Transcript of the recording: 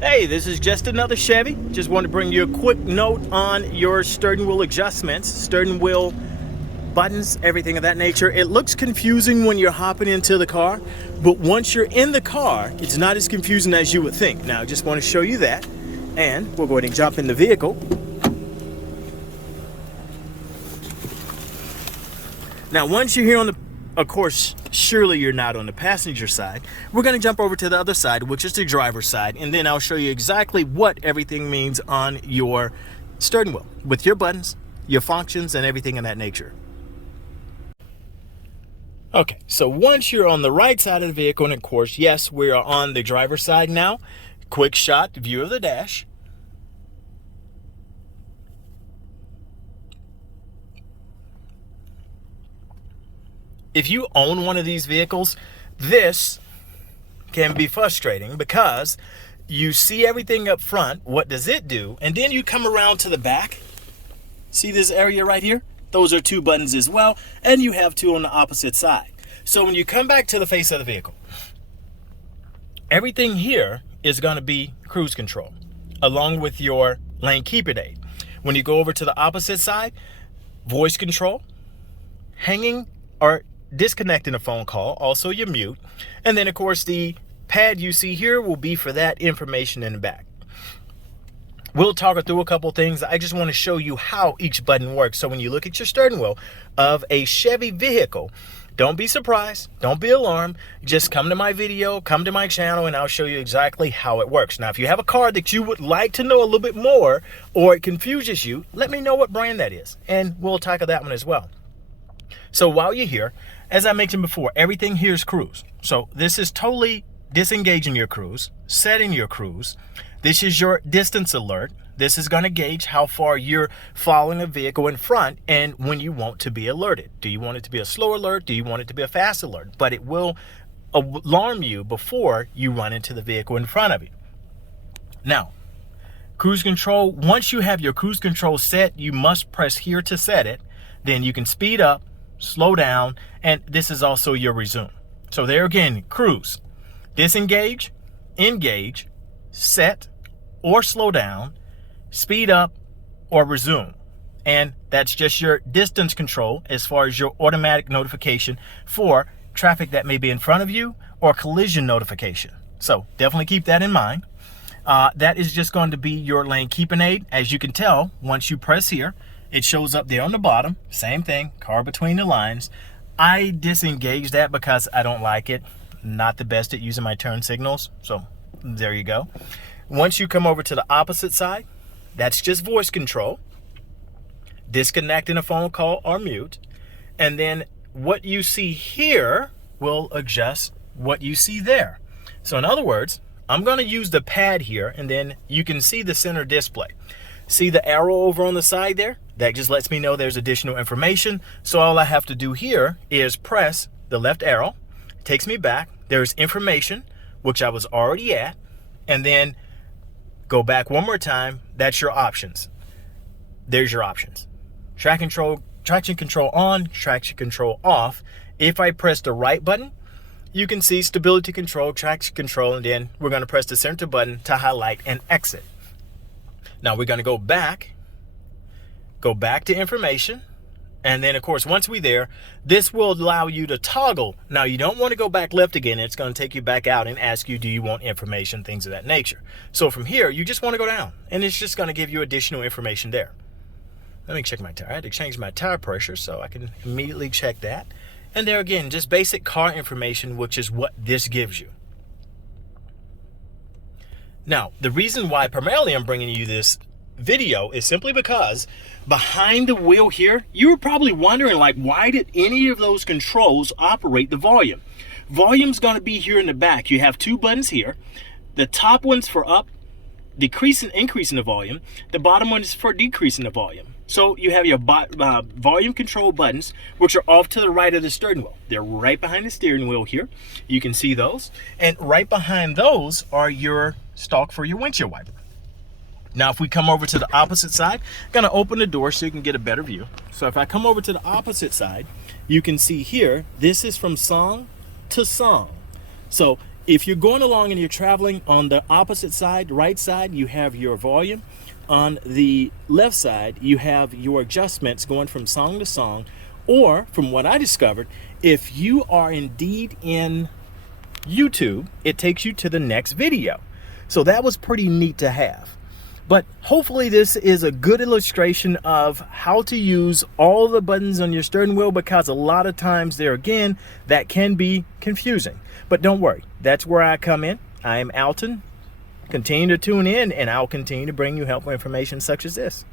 Hey, this is just another Chevy. Just want to bring you a quick note on your steering wheel adjustments, steering wheel buttons, everything of that nature. It looks confusing when you're hopping into the car, but once you're in the car, it's not as confusing as you would think. Now, I just want to show you that, and we'll go ahead and jump in the vehicle. Now, once you're here on the, of course, surely you're not on the passenger side. We're going to jump over to the other side, which is the driver's side, and then I'll show you exactly what everything means on your steering wheel with your buttons, your functions, and everything of that nature. Okay, so once you're on the right side of the vehicle, and of course, yes, we are on the driver's side now. Quick shot view of the dash. If you own one of these vehicles, this can be frustrating because you see everything up front. What does it do? And then you come around to the back. See this area right here? Those are two buttons as well. And you have two on the opposite side. So when you come back to the face of the vehicle, everything here is going to be cruise control along with your lane keeping aid. When you go over to the opposite side, voice control, hanging or disconnecting a phone call, also your mute, and then of course the pad you see here will be for that information in the back. We'll talk through a couple things. I just want to show you how each button works. So when you look at your steering wheel of a Chevy vehicle, don't be surprised, don't be alarmed, just come to my video, come to my channel, and I'll show you exactly how it works. Now, if you have a car that you would like to know a little bit more, or it confuses you, let me know what brand that is, and we'll tackle that one as well. So while you're here, as I mentioned before, everything here is cruise. So this is totally disengaging your cruise, setting your cruise. This is your distance alert. This is going to gauge how far you're following a vehicle in front and when you want to be alerted. Do you want it to be a slow alert? Do you want it to be a fast alert? But it will alarm you before you run into the vehicle in front of you. Now, cruise control, once you have your cruise control set, you must press here to set it. Then you can speed up, slow down, and this is also your resume. So there again, cruise, disengage, engage, set or slow down, speed up or resume. And that's just your distance control as far as your automatic notification for traffic that may be in front of you or collision notification. So definitely keep that in mind. That is just going to be your lane keeping aid. As you can tell, once you press here, it shows up there on the bottom. Same thing, car between the lines. I disengage that because I don't like it. Not the best at using my turn signals. So there you go. Once you come over to the opposite side, that's just voice control, disconnecting a phone call or mute. And then what you see here will adjust what you see there. So in other words, I'm going to use the pad here, and then you can see the center display. See the arrow over on the side there? That just lets me know there's additional information. So all I have to do here is press the left arrow. It takes me back. There's information, which I was already at. And then go back one more time. That's your options. There's your options. Traction control on, traction control off. If I press the right button, you can see stability control, traction control, and then we're going to press the center button to highlight and exit. Now we're going to go back to information, and then of course once we're there, this will allow you to toggle. Now you don't want to go back left again. It's going to take you back out and ask you, do you want information, things of that nature. So from here, you just want to go down, and it's just going to give you additional information there. Let me check my tire. I had to change my tire pressure so I can immediately check that. And there again, just basic car information, which is what this gives you. Now, the reason why primarily I'm bringing you this video is simply because behind the wheel here, you were probably wondering, like, why did any of those controls operate the volume? Volume's going to be here in the back. You have two buttons here. The top one's for up, decreasing, increasing the volume. The bottom one is for decreasing the volume. So you have your volume control buttons, which are off to the right of the steering wheel. They're right behind the steering wheel here. You can see those. And right behind those are your stalk for your windshield wiper. Now, if we come over to the opposite side, I'm going to open the door so you can get a better view. So if I come over to the opposite side, you can see here, this is from song to song. So If you're going along and you're traveling, on the opposite side, right side, you have your volume. On the left side, you have your adjustments going from song to song. Or, from what I discovered, if you are indeed in YouTube, it takes you to the next video. So that was pretty neat to have. But hopefully this is a good illustration of how to use all the buttons on your steering wheel, because a lot of times there again, that can be confusing. But don't worry, that's where I come in. I am Alton. Continue to tune in and I'll continue to bring you helpful information such as this.